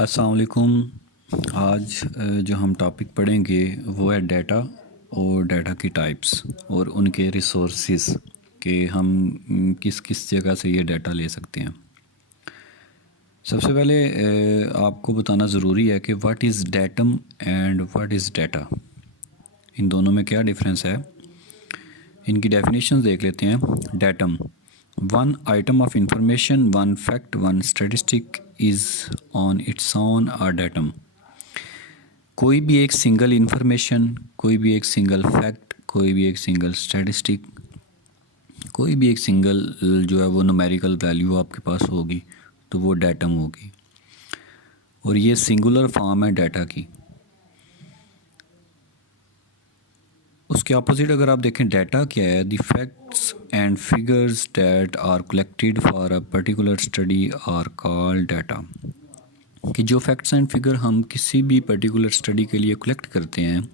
अस्सलाम वालेकुम। आज जो हम टॉपिक पढ़ेंगे वो है डाटा और डाटा की टाइप्स और उनके रिसोर्सेज कि हम किस किस जगह से ये डाटा ले सकते हैं। सबसे पहले आपको बताना ज़रूरी है कि what is datum and what is data, इन दोनों में क्या डिफरेंस है। इनकी डेफिनेशन देख लेते हैं। Datum, one item of information, one fact, one statistic is on its own are datum. कोई भी एक सिंगल इंफॉर्मेशन, कोई भी एक सिंगल फैक्ट, कोई भी एक सिंगल स्टैटिस्टिक, कोई भी एक सिंगल जो है वो न्यूमेरिकल वैल्यू आपके पास होगी तो वो डाटम होगी, और ये सिंगुलर फॉर्म है डाटा की। उसके अपोजिट अगर आप देखें डाटा क्या है, the facts and figures that are collected for a particular study are called data. कि जो फैक्ट्स एंड फिगर हम किसी भी पर्टिकुलर स्टडी के लिए कलेक्ट करते हैं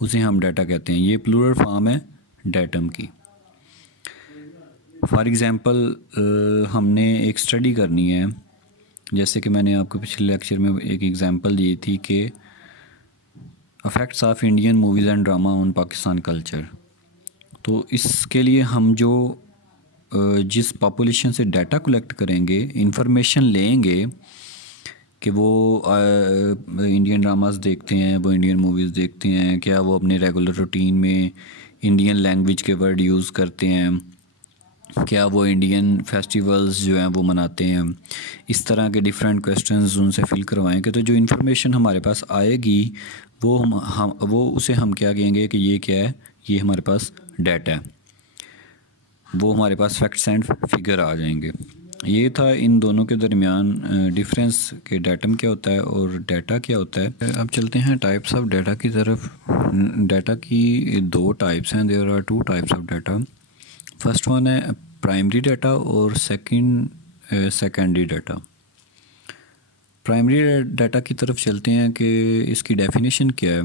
उसे हम डाटा कहते हैं। ये प्लूरल फॉर्म है डाटम की। फॉर एग्ज़ाम्पल हमने एक स्टडी करनी है, जैसे कि मैंने आपको पिछले लेक्चर में एक एग्ज़ाम्पल दी थी कि effects of Indian movies and drama on Pakistan culture. तो इसके लिए हम जो जिस पॉपुलेशन से डाटा कलेक्ट करेंगे, इंफॉर्मेशन लेंगे कि वो इंडियन ड्रामास देखते हैं, वो इंडियन मूवीज़ देखते हैं, क्या वो अपने रेगुलर रूटीन में इंडियन लैंग्वेज के वर्ड यूज़ करते हैं, क्या वो इंडियन फेस्टिवल्स जो हैं वो मनाते हैं। इस तरह के डिफरेंट क्वेश्चंस उनसे फिल करवाएंगे तो जो इन्फॉर्मेशन हमारे पास आएगी वो वो उसे हम क्या कहेंगे कि ये क्या है, ये हमारे पास डाटा है। वो हमारे पास फैक्ट्स एंड फिगर आ जाएंगे। ये था इन दोनों के दरमियान डिफरेंस कि डाटम क्या होता है और डाटा क्या होता है। अब चलते हैं टाइप्स ऑफ डाटा की तरफ। डाटा की दो टाइप्स हैं, there are two types of data. First one है प्राइमरी डाटा और सेकेंडरी डाटा। प्राइमरी डाटा की तरफ चलते हैं कि इसकी डेफिनेशन क्या है।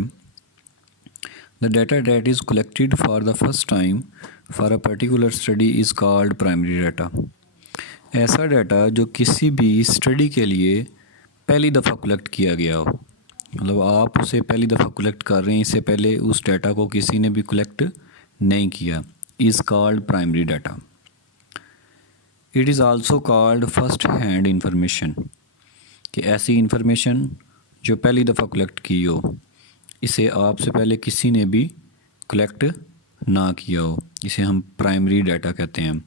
The data that is collected for the first time for a particular study is called primary data. ऐसा डाटा जो किसी भी स्टडी के लिए पहली दफ़ा कलेक्ट किया गया हो, मतलब आप उसे पहली दफ़ा कलेक्ट कर रहे हैं, इससे पहले उस डाटा को किसी ने भी कलेक्ट नहीं किया, is called primary data. It is also called first hand information, कि ऐसी इंफॉर्मेशन जो पहली दफ़ा कलेक्ट की हो, इसे आपसे पहले किसी ने भी कलेक्ट ना किया हो, इसे हम प्राइमरी डाटा कहते हैं।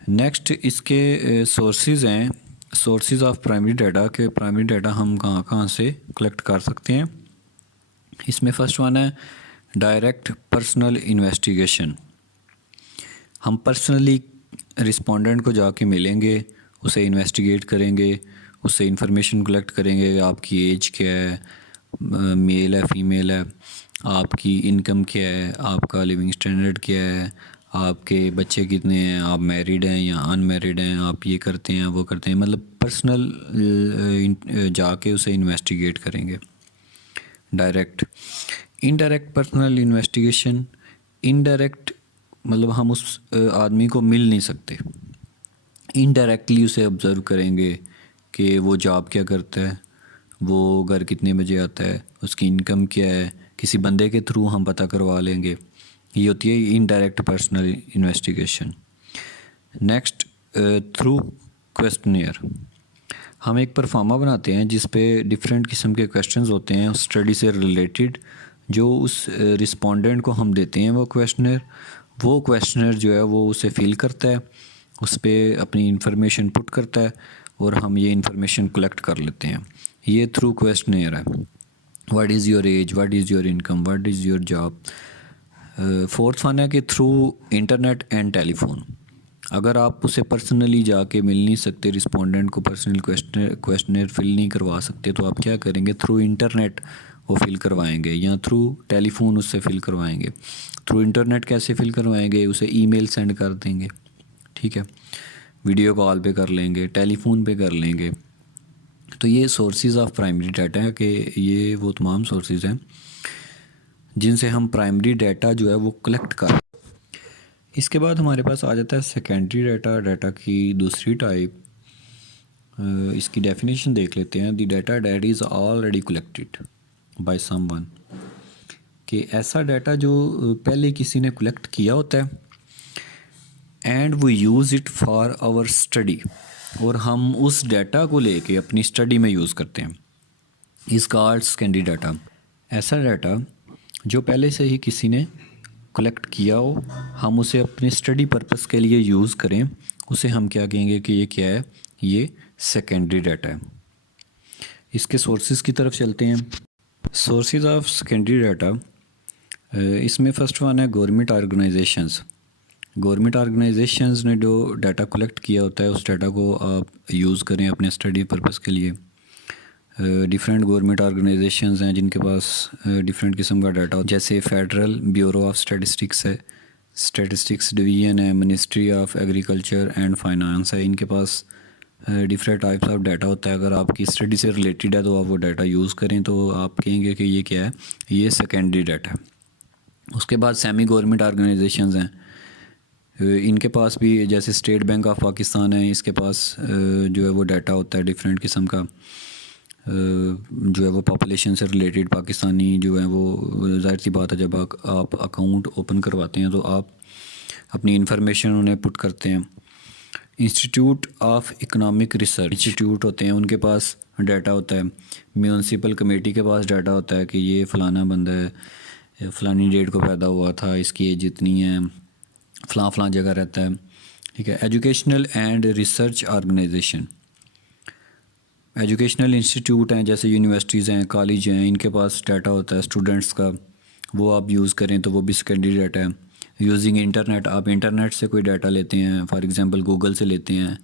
नेक्स्ट इसके सोर्सेज हैं, सोर्सेज ऑफ प्राइमरी डाटा के प्राइमरी डाटा हम कहाँ कहाँ से कलेक्ट कर सकते हैं। इसमें फर्स्ट वन है डायरेक्ट पर्सनल इन्वेस्टिगेशन। हम पर्सनली रिस्पोंडेंट को जाके मिलेंगे, उसे इन्वेस्टिगेट करेंगे, उससे इंफॉर्मेशन कलेक्ट करेंगे। आपकी एज क्या है, मेल है फीमेल है, आपकी इनकम क्या है, आपका लिविंग स्टैंडर्ड क्या है, आपके बच्चे कितने हैं, आप मैरिड हैं या अनमैरिड हैं, आप ये करते हैं वो करते हैं, मतलब पर्सनल जाके उसे इन्वेस्टिगेट करेंगे। Direct. Indirect personal investigation, indirect मतलब हम उस आदमी को मिल नहीं सकते, इनडायरेक्टली उसे ऑब्ज़र्व करेंगे कि वो जॉब क्या करता है, वो घर कितने बजे आता है, उसकी इनकम क्या है, किसी बंदे के थ्रू हम पता करवा लेंगे। ये होती है indirect personal investigation. Next through questionnaire. हम एक परफॉर्मा बनाते हैं जिस पे डिफरेंट किस्म के क्वेश्चंस होते हैं उस स्टडी से रिलेटेड, जो उस रिस्पोंडेंट को हम देते हैं वो क्वेश्चनर जो है वो उसे फिल करता है, उस पर अपनी इंफॉर्मेशन पुट करता है और हम ये इंफॉर्मेशन कलेक्ट कर लेते हैं। ये थ्रू क्वेश्चनर है। What is your age, what is your income, what is your job. Fourth one है कि थ्रू इंटरनेट एंड टेलीफोन। अगर आप उसे पर्सनली जाके मिल नहीं सकते, रिस्पोंडेंट को पर्सनल क्वेश्चनर फिल नहीं करवा सकते, तो आप क्या करेंगे, थ्रू इंटरनेट वो फिल करवाएंगे या थ्रू टेलीफोन उससे फिल करवाएंगे। थ्रू इंटरनेट कैसे फिल करवाएंगे, उसे ईमेल सेंड कर देंगे, ठीक है, वीडियो कॉल पे कर लेंगे, टेलीफोन पे कर लेंगे। तो ये सोर्सेज ऑफ प्राइमरी डाटा है कि ये वो तमाम सोर्सेज हैं जिनसे हम प्राइमरी डाटा जो है वो कलेक्ट कर। इसके बाद हमारे पास आ जाता है सेकेंडरी डाटा। डाटा की दूसरी टाइप इसकी डेफिनेशन देख लेते हैं। The data that is already collected by someone, कि ऐसा डाटा जो पहले किसी ने कलेक्ट किया होता है, and we use it for our study, और हम उस डाटा को लेके अपनी स्टडी में यूज़ करते हैं, इज़ कॉल्ड सेकेंडरी डाटा। ऐसा डाटा जो पहले से ही किसी ने कलेक्ट किया हो, हम उसे अपनी स्टडी पर्पस के लिए यूज़ करें, उसे हम क्या कहेंगे कि ये क्या है, ये सेकेंडरी डाटा है। इसके सोर्सेज की तरफ चलते हैं। सोर्सेज ऑफ सेकेंडरी डाटा, इसमें फर्स्ट वन है गवर्नमेंट ऑर्गेनाइजेशंस। गवर्नमेंट ऑर्गेनाइजेशंस ने जो डाटा कलेक्ट किया होता है, उस डाटा को आप यूज़ करें अपने स्टडी पर्पस के लिए। डिफरेंट गवर्नमेंट ऑर्गेनाइजेशंस हैं जिनके पास डिफरेंट किस्म का डाटा, जैसे फेडरल ब्यूरो ऑफ स्टैटिस्टिक्स है, स्टैटिस्टिक्स डिवीज़न है, ministry of agriculture and finance है। इनके पास डिफरेंट टाइप्स ऑफ डाटा होता है। अगर आपकी स्टडी से रिलेटेड है तो आप वो डाटा यूज़ करें, तो आप कहेंगे कि ये क्या है, ये सेकेंडरी डाटा है। उसके बाद सेमी गवर्नमेंट ऑर्गेनाइजेशंस हैं, इनके पास भी जैसे स्टेट बैंक ऑफ पाकिस्तान है, इसके पास जो है वो डाटा होता है डिफरेंट किस्म का, जो है वो पॉपुलेशन से रिलेटेड पाकिस्तानी जो है वो, जाहिर सी बात है जब आप अकाउंट ओपन करवाते हैं तो आप अपनी इन्फॉर्मेशन उन्हें पुट करते हैं। Institute of economic research institute होते हैं, उनके पास डाटा होता है। म्यूनसिपल कमेटी के पास डाटा होता है कि ये फ़लाना बंदा है, फ़लानी डेट को पैदा हुआ था, इसकी एज इतनी है, फ़लाँ जगह रहता है, ठीक है। Educational and research organisation, educational institute हैं जैसे यूनिवर्सिटीज़ हैं, कॉलेज हैं, इनके पास डाटा होता है स्टूडेंट्स का, वो आप यूज़ करें तो वो भी सेकेंडरी डाटा है। यूजिंग इंटरनेट, आप इंटरनेट से कोई डाटा लेते हैं, फॉर एग्जांपल गूगल से लेते हैं,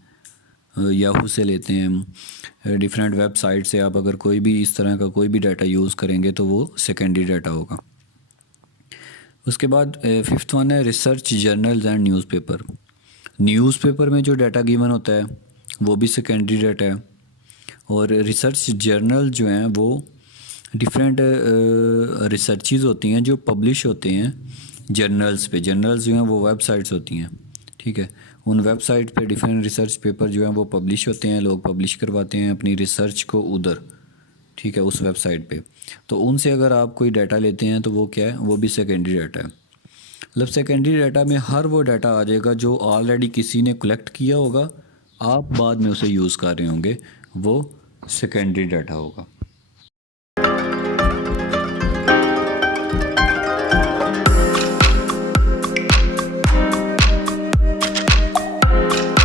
याहू से लेते हैं, डिफरेंट वेबसाइट से आप अगर कोई भी इस तरह का कोई भी डाटा यूज़ करेंगे तो वो सेकेंडरी डाटा होगा। उसके बाद फिफ्थ वन है research journals and newspaper. Newspaper में जो डाटा गिवन होता है वो भी सेकेंडरी डाटा है, और रिसर्च जर्नल जो हैं वो डिफरेंट रिसर्चेज़ होती हैं जो पब्लिश होते हैं जर्नल्स पे। जर्नल्स जो हैं वो वेबसाइट्स होती हैं, ठीक है। उन वेबसाइट पे डिफरेंट रिसर्च पेपर जो हैं वो पब्लिश होते हैं, लोग पब्लिश करवाते हैं अपनी रिसर्च को उधर, ठीक है, उस वेबसाइट पे। तो उनसे अगर आप कोई डाटा लेते हैं तो वो क्या है, वो भी सेकेंडरी डाटा है। मतलब सेकेंडरी डाटा में हर वो डाटा आ जाएगा जो ऑलरेडी किसी ने कलेक्ट किया होगा, आप बाद में उसे यूज़ कर रहे होंगे, वो सेकेंडरी डाटा होगा।